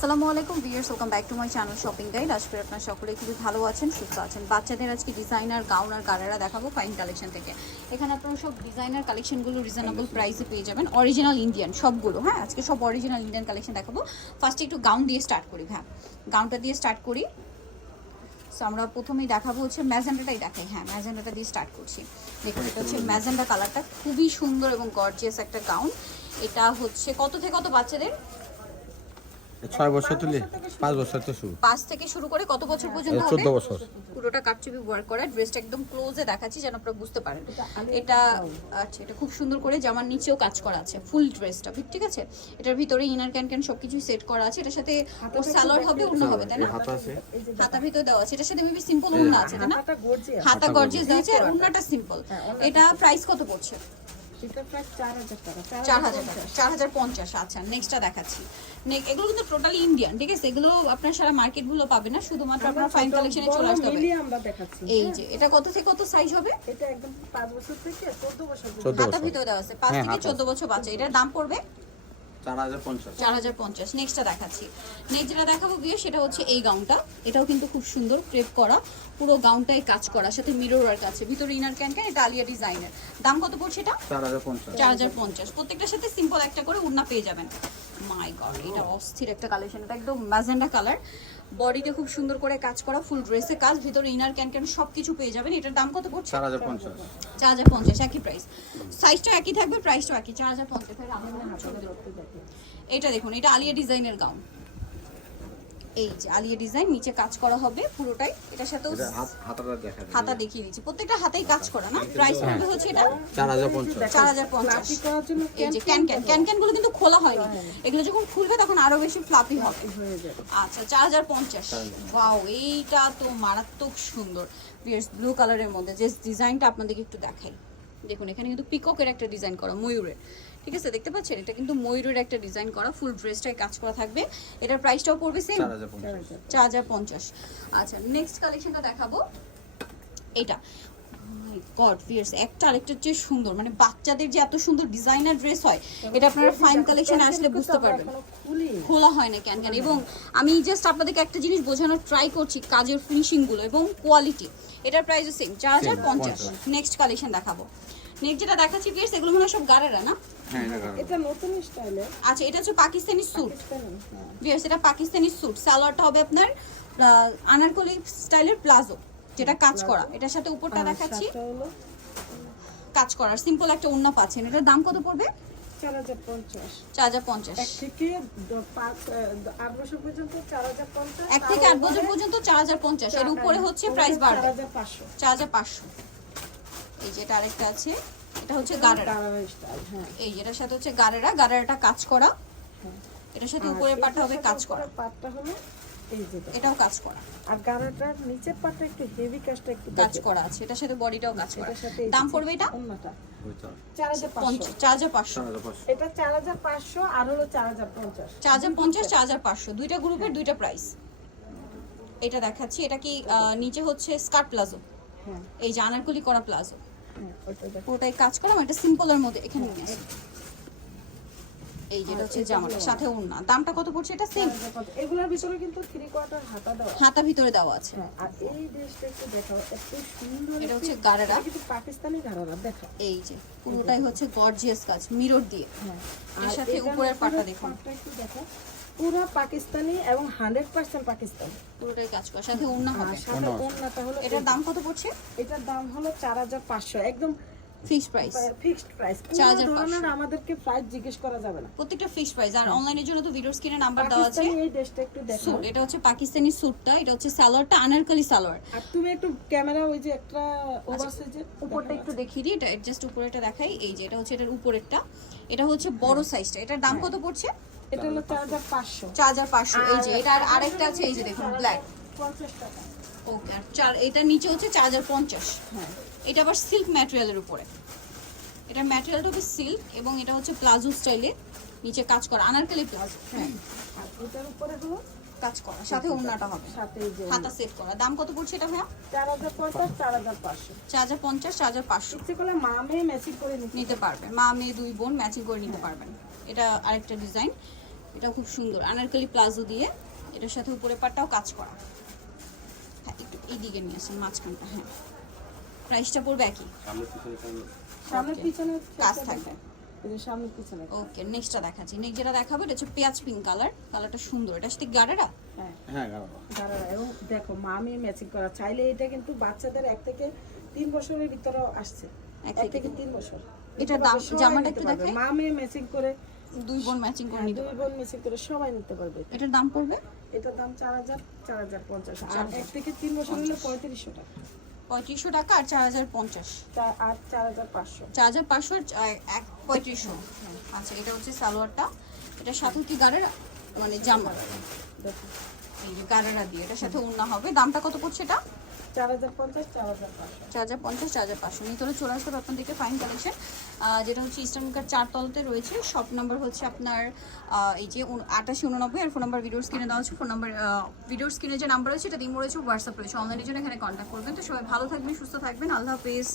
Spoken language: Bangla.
আসসালামু আলাইকুম viewers welcome back to my channel shopping guide. আজকে আপনার সকলে খুবই ভালো আছেন, সুস্থ আছেন। বাচ্চাদের আজকে ডিজাইনার গাউন আর গারারা দেখাবো ফাইন কালেকশন থেকে। এখানে আপনারা সব ডিজাইনার কালেকশনগুলো রিজনেবল প্রাইসে পেয়ে যাবেন। অরিজিনাল ইন্ডিয়ান সবগুলো হ্যাঁ? আজকে সব অরিজিনাল ইন্ডিয়ান কালেকশন দেখাবো। ফার্স্টে একটু গাউন দিয়ে স্টার্ট করি হ্যাঁ? গাউনটা দিয়ে স্টার্ট করি। সো আমরা প্রথমেই দেখাবো হচ্ছে ম্যাজেন্ডাটাই দেখাই হ্যাঁ? ম্যাজেন্ডাটা দিয়ে স্টার্ট করছি। দেখুন, এটা হচ্ছে ম্যাজেন্ডা কালারটা খুবই সুন্দর এবং গর্জিয়াস একটা গাউন এটা হচ্ছে কত থেকে কত বাচ্চাদের? ছয় বছর তুলি পাঁচ বছর তো শুরু। পাঁচ থেকে শুরু করে কত বছর পর্যন্ত হবে? চোদ্দ বছর। পুরোটা কাটচুপি ওয়ার্ক করা ড্রেসটা একদম ক্লোজে দেখাচ্ছি যেন আপনারা বুঝতে পারেন। এটা আচ্ছা এটা খুব সুন্দর করে জামার নিচেও কাজ করা আছে ফুল ড্রেসটা ঠিক আছে? এটার ভিতরে ইনার ক্যান ক্যান সবকিছু সেট করা আছে এটার সাথে ওর সালোয়ার হবে অন্য হবে তাই না? হাতা ভিতরে দেওয়া আছে এটার সাথে মেবি সিম্পল ওড়না আছে তাই না? হাতা গর্জিয়াস দেওয়া আছে আর ওড়নাটা সিম্পল এটা প্রাইস কত পড়ছে? চার হাজার টাকা চার হাজার টাকা চার হাজার পঞ্চাশ আচ্ছা নেক্সটটা দেখাচ্ছি। এগুলো কিন্তু টোটালি ইন্ডিয়ান ঠিক আছে? এগুলো আপনার সারা মার্কেটগুলো পাবে না শুধুমাত্র আপনার ফাইন কালেকশনে চলে আসতে হবে। এই যে এটা কত থেকে কত সাইজ হবে? এটা একদম পাঁচ বছর থেকে চোদ্দ বছর হাতা ভিতরে দেওয়া আছে পাঁচ হ্যাঁ, থেকে চোদ্দ বছর বাচ্চা এটার দাম পড়বে? চার হাজার পঞ্চাশ। চার হাজার পঞ্চাশ। নেক্সটটা দেখাচ্ছি। নেক্সট যেটা দেখাবো গিয়ে সেটা হচ্ছে এই গাউনটা এটাও কিন্তু খুব সুন্দর ক্রেপ করা। পুরো গাউনটাই কাজ করা। সাথে মিরর ওয়ার্ক আছে। ভিতরে ইনার ক্যান ক্যান এটা আলিয়া ডিজাইনের দাম কত পড়ছে এটা? চার হাজার পঞ্চাশ। চার হাজার পঞ্চাশ। প্রত্যেকটার সাথে সিম্পল একটা করে ওড়না পেয়ে যাবেন। মাই গড এটা অস্থির একটা কালেকশন এটা একদম ম্যাজেন্ডা কালার বডিতে খুব সুন্দর করে কাজ করা ফুল ড্রেসে কাজ ভিতরে ইনার ক্যান ক্যান সব কিছু পেয়ে যাবেন। এটার দাম কত পড়ছে? চার হাজার পঞ্চাশ। চার হাজার পঞ্চাশ একই প্রাইস সাইজটা একই থাকবে প্রাইসটাও একই। চার হাজার পঞ্চাশ এটা দেখুন এটা আলিয়া ডিজাইনের গাউন এই যে আলিয়া ডিজাইন নিচে কাজ করা হবে পুরোটাই। এটার সাথেও হাত দেখিয়ে দিচ্ছি। প্রত্যেকটা হাতেই কাজ করা না? প্রাইস কত হচ্ছে এটা? চার হাজার পঞ্চাশ। চার হাজার পঞ্চাশ। ফ্লাফি করার জন্য এই যে ক্যান ক্যান ক্যান ক্যানগুলো কিন্তু খোলা হয়নি। এগুলো যখন খুলবে তখন আরও বেশি ফ্লাপি হবে। হয়ে আচ্ছা চার হাজার পঞ্চাশ। ওয়াও এইটা তো মারাত্মক সুন্দর। ব্লু কালারের মধ্যে। যে ডিজাইনটা আপনাদেরকে একটু দেখাই। দেখুন এখানে কিন্তু পিককের একটা ডিজাইন করা ময়ূরের। ঠিক আছে? দেখতে পাচ্ছেন? এটা কিন্তু ময়ূরের একটা ডিজাইন করা ফুল ড্রেসটাই কাজ করা থাকবে। এটার প্রাইসটাও পড়বে সেম চার চার হাজার পঞ্চাশ। আচ্ছা নেক্সট কালেকশনটা দেখাবো। এটা। গড ফিয়ার্স একটা আরেকটার চেয়ে সুন্দর। মানে বাচ্চাদের যে এত সুন্দর ডিজাইনার ড্রেস হয় এটা আপনারা ফাইন কালেকশন আসলে বুঝতে পারবেন। খোলা হয় না কেন কেন এবং আমি জাস্ট আপনাদেরকে একটা জিনিস বোঝানোর ট্রাই করছি কাজের ফিনিশিংগুলো এবং কোয়ালিটি এটার প্রাইসও সেম চার হাজার পঞ্চাশ। নেক্সট কালেকশন দেখাবো। নেক্সট যেটা দেখাচ্ছি বিয়ার্স এগুলো মনে হয় সব গাড়েরা না? হ্যাঁ এটা নতুন স্টাইলে আচ্ছা এটা হচ্ছে পাকিস্তানি স্যুট হ্যাঁ। বিয়ার্স এটা পাকিস্তানি স্যুট সালোয়ারটা হবে আপনার আনারকলি স্টাইলের প্লাজো। যেটা কাজ করা। এটার সাথে উপরটা দেখাচ্ছি। কাজ করার সিম্পল একটা উন্না পাচ্ছেন এটার দাম কত পড়বে? চার হাজার পঞ্চাশ। চার হাজার পঞ্চাশ। এক থেকে দ- পাঁচ আহ, আট বছর পর্যন্ত চার হাজার পঞ্চাশ। এক থেকে আট বছর পর্যন্ত চার হাজার পঞ্চাশ। এর উপরে হচ্ছে প্রাইস চার হাজার পাঁচশো। চার হাজার পাঁচশো। এই যেটা আরেকটা আছে। এটা হচ্ছে গারেরা। হ্যাঁ। এই যেটার সাথে হচ্ছে গারেরা। গারেরাটা কাজ করা। এটার সাথে উপরে পাটটা হবে কাজ করা। পাটটা এই এটাও কাজ করা। আর গারাটার নিচের পাটটা একটু হেভি কাজটা একটু কাজ করা আছে। এটার সাথে বডিটাও কাজ করা। দাম পড়বে এটা? অন্যটা। ওইটা চার। হাজার পাঁচশো। পঞ্চ- চার হাজার পাঁচশো। চার হাজার পাঁচশো। এটা চার হাজার পাঁচশো আর হলো চার হাজার পঞ্চাশ পঞ্চাশ চার হাজার পাঁচশো। দুইটা গ্রুপের দুইটা প্রাইস এটা দেখাচ্ছি। এটা কি আহ, নিচে হচ্ছে স্কার্ট প্লাজো হ্যাঁ। এই যে আনারকলি করা প্লাজো হ্যাঁ। পুরোটাই কাজ করা। এটা সিম্পলের মধ্যে এখানে নিয়ে আসি। এই যেটা হচ্ছে জামাটা সাথে ওড়না দামটা কত পড়ছে এটা? সেম পঞ্চাশ। এগুলোর ভিতরে কিন্তু থ্রি কোয়ার্টার হাতা দেওয়া হাতা ভিতরে দেওয়া আছে। হ্যাঁ আর এই ড্রেসটা একটু দেখাও এত সুন্দর এটা হচ্ছে গারারা। কিন্তু পাকিস্তানি গারারা দেখো। এই যে পুরোটাই হচ্ছে গর্জিয়াস কাজ মিরর দিয়ে। হ্যাঁ এর আর সাথে উপরের পাটটা দেখুন। পাটটা একটু দেখো। পুরো পাকিস্তানি এবং হান্ড্রেড পার্সেন্ট পাকিস্তানি। পুরোটাই কাজ করা সাথে ওড়না আর হবে। সাথে ওড়না। ওড়নাটা হলো এটার দাম কত পড়ছে? এটার দাম হলো চার হাজার পাঁচশো। একদম ফিক্স প্রাইস ফিক্সড প্রাইস কোনো ধরনের আমাদেরকে প্রাইস জিজ্ঞেস করা যাবে না। প্রত্যেকটা ফিক্স প্রাইস আর অনলাইনের জন্য তো ভিডিওর স্ক্রিনে নাম্বার দেওয়া আছে। এই ড্রেসটা একটু দেখো। স্যুট এটা হচ্ছে পাকিস্তানি স্যুটটা এটা হচ্ছে সালোয়ারটা আনারকলি সালোয়ার আর তুমি একটু ক্যামেরা ওই যে একটা ওভার সাইজের উপরটা একটু দেখিয়ে দিই এটা জাস্ট উপরেটা দেখাই। এই যে এটা হচ্ছে এটার উপরেরটা। এটা হচ্ছে বড় সাইজটা এটার দাম কত পড়ছে? এটা হলো চার হাজার পাঁচশো। চার হাজার পাঁচশো। এই যে এটা আর আরেকটা আছে এই যে দেখুন ব্ল্যাক পঞ্চাশ টাকা। ওকে আর চার এটার নিচে হচ্ছে চার হাজার পঞ্চাশ। হ্যাঁ। এটা আবার সিল্ক ম্যাটেরিয়ালের উপরে। এটার ম্যাটেরিয়ালটা হবে সিল্ক এবং এটা হচ্ছে প্লাজো স্টাইলে নিচে কাজ করা আনারকলি প্লাজো। হ্যাঁ। আর এটার উপরে হলো কাজ করা সাথে ওড়নাটা হবে। সাথে এই যে হাতা সেট করা। দাম কত পড়ছে এটা ভাইয়া? ইচ্ছে করলে মা মেয়ে ম্যাচিং করে নিতে পারবেন মা মেয়ে দুই বোন ম্যাচিং করে নিতে পারবেন। এটা আরেকটা ডিজাইন খুব সুন্দর। আনারকলি প্লাজো দিয়ে এটার সাথে উপরে পাটটাও কাজ করা। হ্যাঁ একটু এইদিকে নিয়ে আসেন মাঝখানটা হ্যাঁ। প্রাইসটা পড়বে একই। Okay. পিছনে কাজ থাকবে। এই পিছনে। ওকে নেক্সটটা দেখাচ্ছি। নেক্সট যেটা দেখাবো এটা হচ্ছে পেঁয়াজ পিঙ্ক কালার কালারটা সুন্দর। এটা সাথে গাড়ারা হ্যাঁ। হ্যাঁ গাড়ারা গাড়ারা এবং দেখো মামি ম্যাচিং করা। চাইলে এটা কিন্তু বাচ্চাদের এক থেকে তিন বছরের ভিতরে আসছে। এক থেকে তিন বছর। এটার দাম- জামাটা একটু। মামি ম্যাচিং করে দুই বোন ম্যাচিং করে হ্যাঁ, দুই বোন ম্যাচিং করে সবাই নিতে পারবে। এটার দাম পড়বে? এটার দাম চার হাজার চার হাজার পঞ্চাশ। আর এক থেকে তিন বছর হলে পঁয়ত্রিশশো টাকা। পঁয়ত্রিশশো টাকা আর চার হাজার পঞ্চাশ। আর চার হাজার পাঁচশো। চার হাজার পাঁচশো এক পঁয়ত্রিশশো। আচ্ছা এটা হচ্ছে সালোয়ারটা। এটা সাথে কি গাড়ের মানে জামা? এই গাড়েরা দিয়ে। এটার সাথে উন্না হবে। দামটা কত পড়ছে এটা? চার হাজার পঞ্চাশ, চার হাজার চার হাজার পঞ্চাশ, চার হাজার পাঁচশো। ফাইন যেটা হচ্ছে রয়েছে। হচ্ছে আপনার এই যে আর ফোন দেওয়া ফোন নাম্বার যে নাম্বার রয়েছে এটা দিন রয়েছে। হোয়াটসঅ্যাপ রয়েছে এখানে কন্ট্যাক্ট করবেন। তো সবাই ভালো থাকবেন, সুস্থ থাকবেন। আল্লাহ হাফেজ।